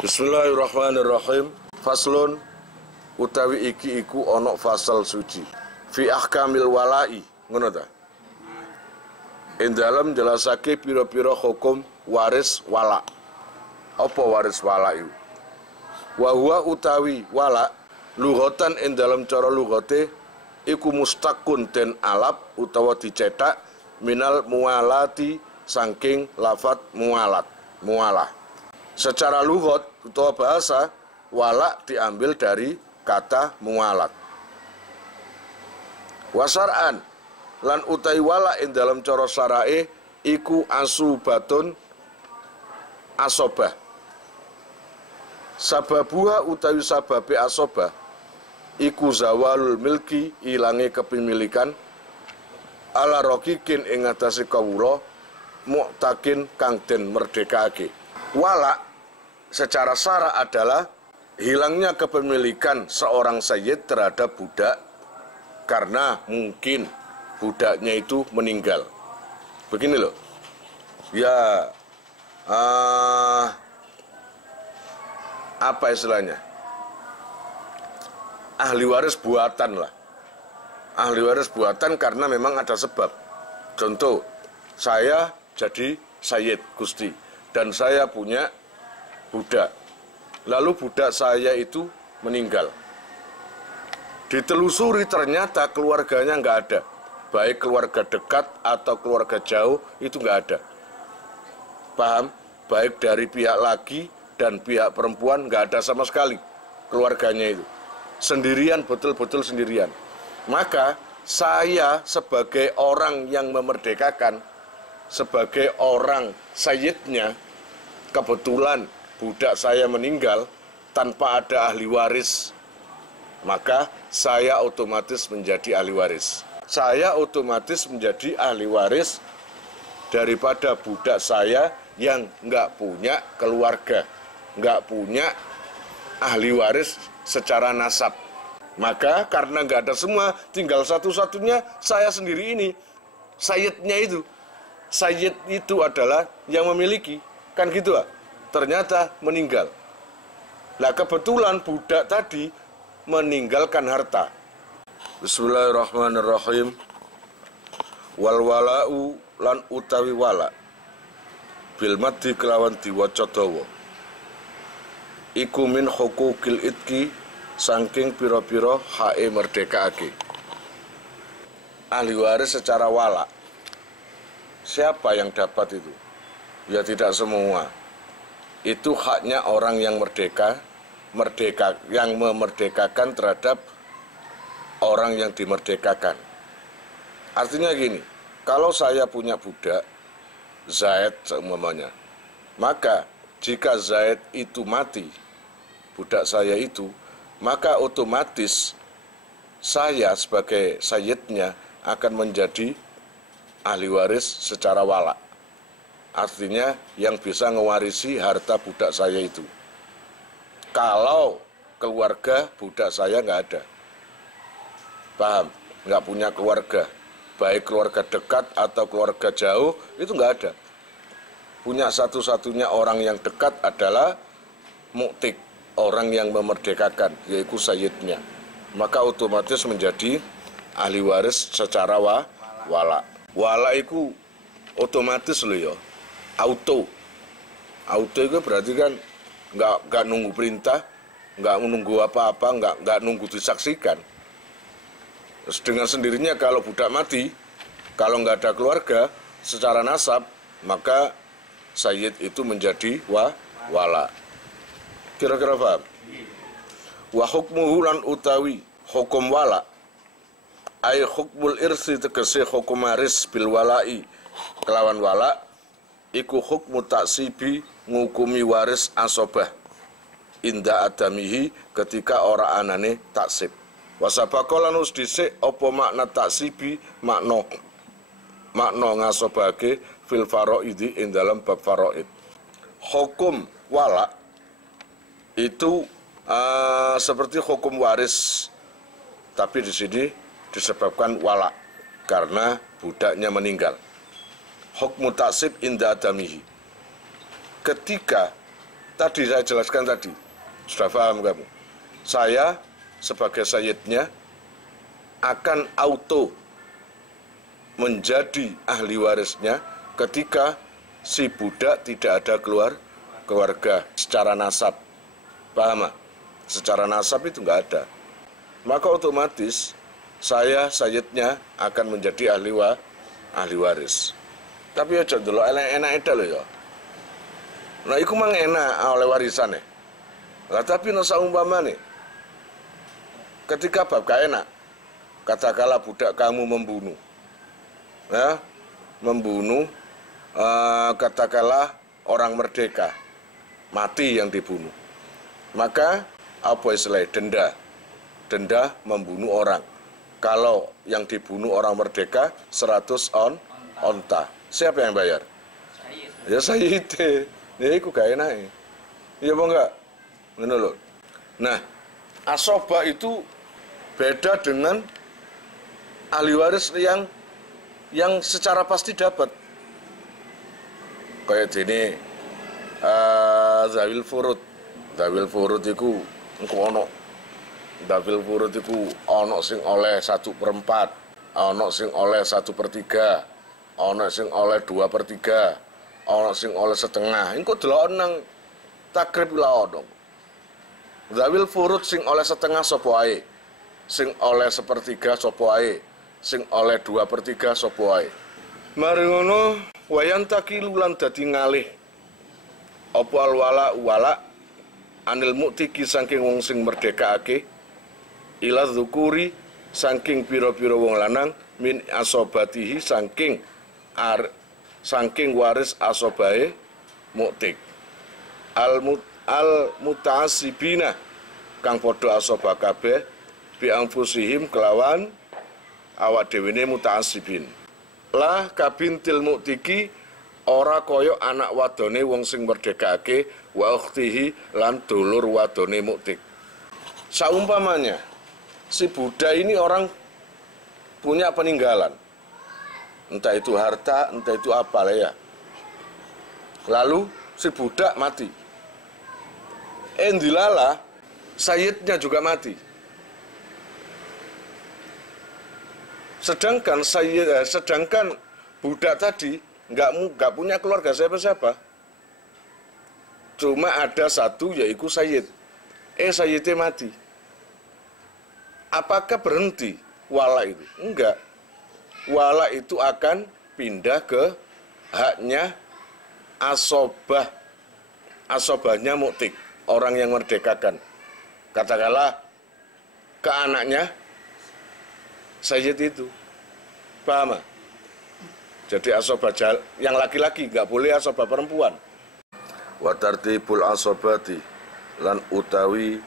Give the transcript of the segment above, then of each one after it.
Bismillahirrahmanirrahim. Faslun utawi iki iku ana fasal suci. Fi ahkamil walai, ngono ta? Ing dalem jelasake pira-pira hukum waris wala. Apa waris wala iku? Wa huwa utawi wala lughatan ing dalem cara lughate iku mustaqun den alap utawa dicetak minal mualati saking lafat mualah. Secara lughat utawa bahasa, wala diambil dari kata mualat. Wasar'an lan utai wala ing dalam cara syarae iku asubatun asobah. Sababuha utawi sababe asobah iku zawalul milki, ilange kepemilikan, ala rokikin ing atase kawula mu'takin kang den merdekake. Wala secara syara adalah hilangnya kepemilikan seorang sayyid terhadap budak karena mungkin budaknya itu meninggal. Begini loh, ya apa istilahnya, ahli waris buatan lah. Ahli waris buatan karena memang ada sebab. Contoh, saya jadi sayyid Gusti dan saya punya budak, lalu budak saya itu meninggal. Ditelusuri ternyata keluarganya nggak ada, baik keluarga dekat atau keluarga jauh itu nggak ada. Paham? Baik dari pihak laki dan pihak perempuan nggak ada sama sekali keluarganya itu. Sendirian, betul-betul sendirian. Maka saya sebagai orang yang memerdekakan, sebagai orang sayyidnya, kebetulan budak saya meninggal tanpa ada ahli waris, maka saya otomatis menjadi ahli waris. Saya otomatis menjadi ahli waris daripada budak saya yang nggak punya keluarga, nggak punya ahli waris secara nasab. Maka karena nggak ada semua, tinggal satu-satunya saya sendiri ini, sayyidnya itu. Sayyid itu adalah yang memiliki, kan gitu ah. Ternyata meninggal. Nah kebetulan budak tadi meninggalkan harta. Bismillahirrahmanirrahim. Wal wala'u lan utawi wala bil madhi kelawan diwaca dawa iku min hukukil itki saking pira-pira hae merdekaake. Ahli waris secara wala, siapa yang dapat itu? Ya tidak semua. Itu haknya orang yang merdeka, yang memerdekakan terhadap orang yang dimerdekakan. Artinya gini, kalau saya punya budak Zaid seumpamanya, maka jika Zaid itu mati, budak saya itu, maka otomatis saya sebagai sayyidnya akan menjadi ahli waris secara wala. Artinya yang bisa mewarisi harta budak saya itu. Kalau keluarga budak saya nggak ada, paham? Nggak punya keluarga, baik keluarga dekat atau keluarga jauh, itu nggak ada. Punya satu-satunya orang yang dekat adalah mu'tik, orang yang memerdekakan, yaitu sayyidnya. Maka otomatis menjadi ahli waris secara wala. Wala itu otomatis loh ya. Auto itu berarti kan nggak nunggu perintah, nggak menunggu apa-apa, nggak nunggu disaksikan. Terus dengan sendirinya kalau budak mati, kalau nggak ada keluarga secara nasab, maka sayyid itu menjadi wala. Kira-kira paham? Wa hukmuhu lan utawi hukum wala ay hukmul irsi tegese hukum waris bil walai kelawan wala iku hukmu taksibi ngukumi waris asobah inda adamihi ketika ora anane taksib. Wasabakolan us dhisik apa makna taksibi makna ngasobake fil faraidi ing dalam bab faraid. Hukum wala itu seperti hukum waris, tapi di sini disebabkan wala karena budaknya meninggal. Hukmu taksib inda adamihi. Ketika tadi saya jelaskan tadi, sudah paham kamu? Saya sebagai sayyidnya akan auto menjadi ahli warisnya ketika si budak tidak ada keluarga secara nasab. Paham? Secara nasab itu nggak ada. Maka otomatis saya sayyidnya akan menjadi ahli waris. Tapi aja dulu enak itu loh ya. Nah, iku mang enak oleh warisan ya. Lah tapi no saumpama nih, ketika bab gak enak, katakanlah budak kamu membunuh, ya, katakanlah orang merdeka, mati yang dibunuh, maka apa istilahnya denda membunuh orang. Kalau yang dibunuh orang merdeka 100 onta, siapa yang bayar? Ya sayyid. Ya itu gak enak. Iya apa enggak? Menurut. Nah, asobah itu beda dengan ahli waris yang secara pasti dapat. Kayak gini, zawil furud. Zawil furud itu ono. Zawil furud itu ono sing oleh 1/4, ono sing oleh 1/3, ono sing oleh 2/3. Ono sing oleh setengah, engko delok nang takrib la ono. Zawil furud sing oleh setengah sapa ae, sing oleh 1/3 sapa ae, sing oleh 2/3 sapa ae. Mari ngono wayan takilu lan dadi ngalih apa wala anil muktiki saking wong sing merdekake ila dzukuri saking pira-pira wong lanang min asobatihi saking waris asobahe muktik al muta'assibina kang padha asobah kabeh bi anfusihim kelawan awak dhewene muta'assibin lah kabintil muktiki ora kaya anak wadone wong sing merdekake wa ukhtihi lan dulur wadone muktik. Saumpamanya si budak ini orang punya peninggalan, entah itu harta, entah itu apa lah ya. Lalu si budak mati. Endilala, sayyidnya juga mati. Sedangkan budak tadi nggak punya keluarga siapa-siapa. Cuma ada satu yaitu sayyid. Sayyidnya mati. Apakah berhenti wala itu? Enggak. Wala itu akan pindah ke haknya asobahnya muktik, orang yang merdekakan. Katakanlah ke anaknya sayyid itu. Paham? Jadi asobah yang laki-laki nggak boleh asobah perempuan. Wa tartibul asobati lan utawi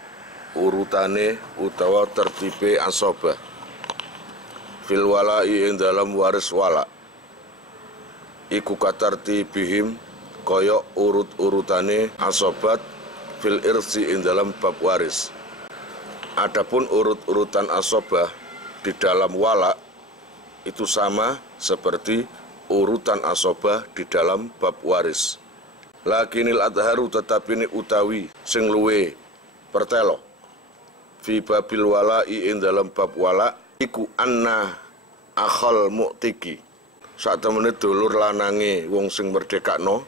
urutane utawa tertibe asobah fil wala'i ing dalam waris wala iku katartibihim kaya urut-urutane asobat fil irsi ing dalam bab waris. Adapun urut-urutan asobah di dalam wala itu sama seperti urutan asobah di dalam bab waris. Lakinil adharu tetapi ini utawi sing luwe pertelo fi babil wala'i ing dalam bab wala iku anna akhal muktiki sak temene dulur lanange wong sing merdekakno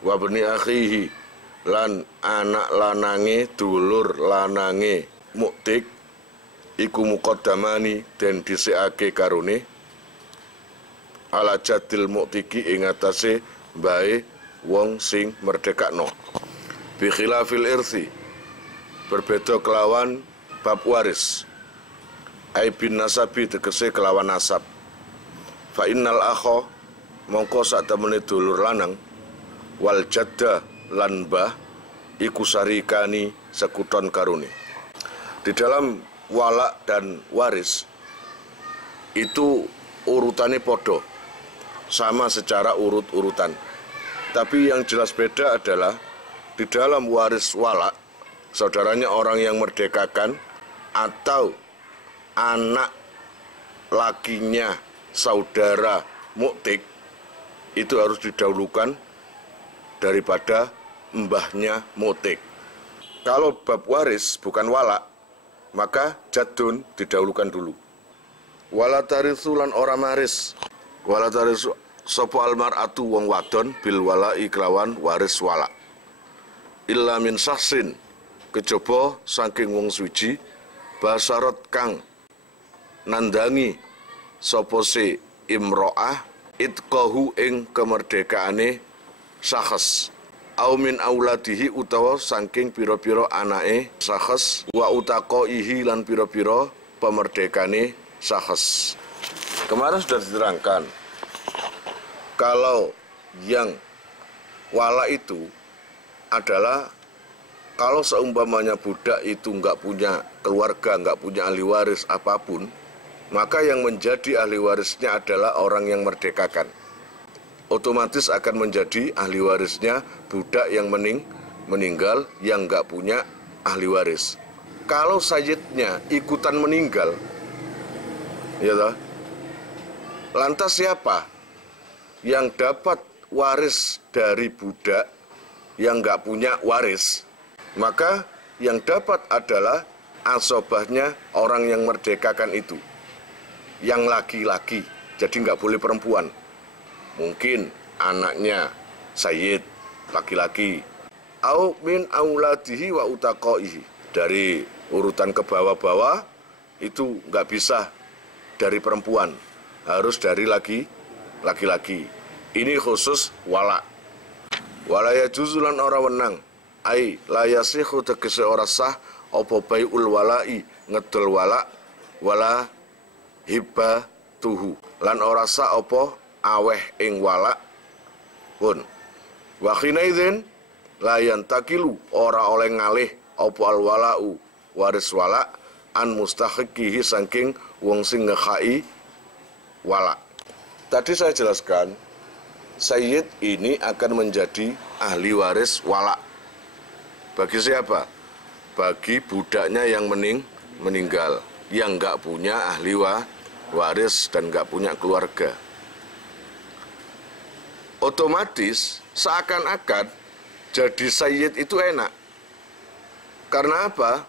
wa bani akhihi lan anak lanange dulur lanange muktik iku muqaddamani den dhisikake karone ala jadil muktiki ing atase mbae wong sing merdekakno bi khilafil irsi berbeda kelawan bab waris ai bin nasabi tegese kelawan nasab fa innal akha mongko sak temene dulur lanang wal jadda lan mbah iku sarikani sekuton karune. Di dalam wala dan waris itu urutannya podo sama secara urut-urutan, tapi yang jelas beda adalah di dalam waris wala saudaranya orang yang merdekakan atau anak lakinya saudara muktik itu harus didahulukan daripada mbahnya motek. Kalau bab waris bukan wala, maka jadun didahulukan dulu. Wala taritsu lan ora maris. Wala taritsu sapa almar'atu wong wadon bil wala'i kelawan waris wala. Illa min sahsin kejaba saking wong suci basarat kang nandangi sapa si imro'ah itqahu ing kemerdekaane sakhs. Au min auladihi utawa saking pira-pira anake sakhs wa utaqaihi lan pira-pira pemerdekane sakhs. Kemarin sudah diterangkan kalau yang wala itu adalah kalau seumpamanya budak itu nggak punya keluarga, nggak punya ahli waris apapun, maka yang menjadi ahli warisnya adalah orang yang merdekakan. Otomatis akan menjadi ahli warisnya budak yang meninggal yang nggak punya ahli waris. Kalau sayyidnya ikutan meninggal, ya toh, lantas siapa yang dapat waris dari budak yang nggak punya waris? Maka yang dapat adalah asobahnya orang yang merdekakan itu, yang laki-laki, jadi nggak boleh perempuan. Mungkin anaknya sayyid laki-laki, au min auladihi wa utaqaihi, dari urutan ke bawah-bawah itu nggak bisa dari perempuan, harus dari laki-laki. Ini khusus wala. Wala yajuzu lan ora wenang, ai la yasihu tegese ora sah apa baiul wala'i ngedol wala hibatuhu lan ora sah apa aweh ing wala pun. Wa khinaidin la yantakilu ora oleh ngalih apa al wala'u waris wala an mustahiqihi saking wong sing ngekhai wala. Tadi saya jelaskan sayyid ini akan menjadi ahli waris wala. Bagi siapa? Bagi budaknya yang meninggal, yang nggak punya ahli waris dan nggak punya keluarga. Otomatis seakan-akan jadi sayyid itu enak. Karena apa?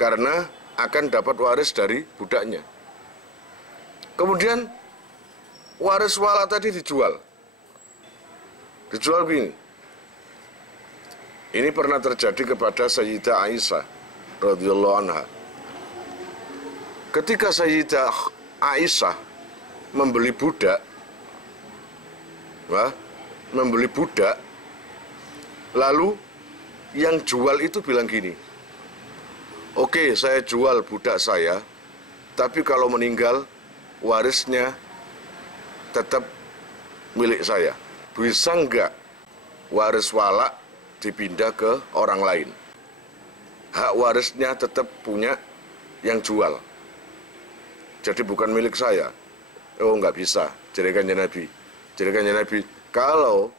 Karena akan dapat waris dari budaknya. Kemudian waris wala tadi dijual. Dijual begini. Ini pernah terjadi kepada Sayyidah Aisyah radhiyallahu anha. Ketika Sayyidah Aisyah membeli budak, lalu yang jual itu bilang gini, oke, saya jual budak saya, tapi kalau meninggal warisnya tetap milik saya. Bisa enggak waris wala dipindah ke orang lain? Hak warisnya tetap punya yang jual, jadi bukan milik saya. Oh, enggak bisa. Jadikannya Nabi, kalau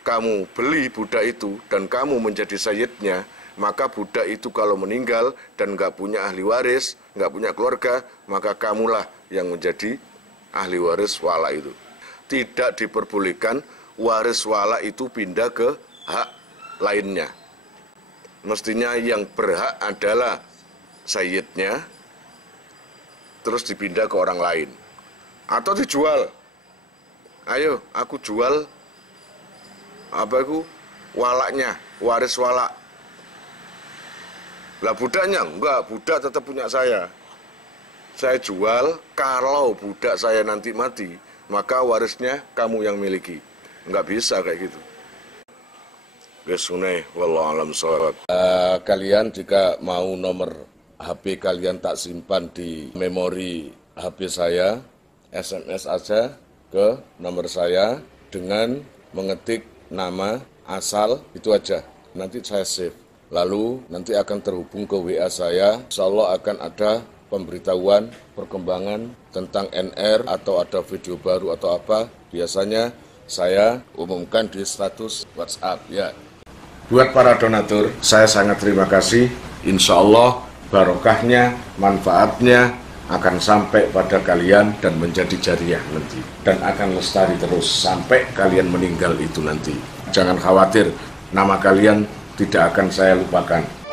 kamu beli budak itu dan kamu menjadi sayyidnya, maka budak itu kalau meninggal dan nggak punya ahli waris, nggak punya keluarga, maka kamulah yang menjadi ahli waris wala itu. Tidak diperbolehkan waris wala itu pindah ke hak lainnya. Mestinya yang berhak adalah sayyidnya, terus dipindah ke orang lain. Atau dijual. Ayo, aku jual walaknya, waris wala. Lah budaknya enggak, budak tetap punya saya. Saya jual, kalau budak saya nanti mati, maka warisnya kamu yang miliki. Enggak bisa kayak gitu. Gesuneh, wallahu alam shawab. Kalian jika mau nomor HP kalian tak simpan di memori HP saya, SMS aja ke nomor saya dengan mengetik nama asal, itu aja. Nanti saya save. Lalu nanti akan terhubung ke WA saya. Insya Allah akan ada pemberitahuan perkembangan tentang NR atau ada video baru atau apa. Biasanya saya umumkan di status WhatsApp ya. Buat para donatur, saya sangat terima kasih. Insya Allah barokahnya, manfaatnya akan sampai pada kalian dan menjadi jariah nanti, dan akan lestari terus sampai kalian meninggal itu nanti. Jangan khawatir, nama kalian tidak akan saya lupakan.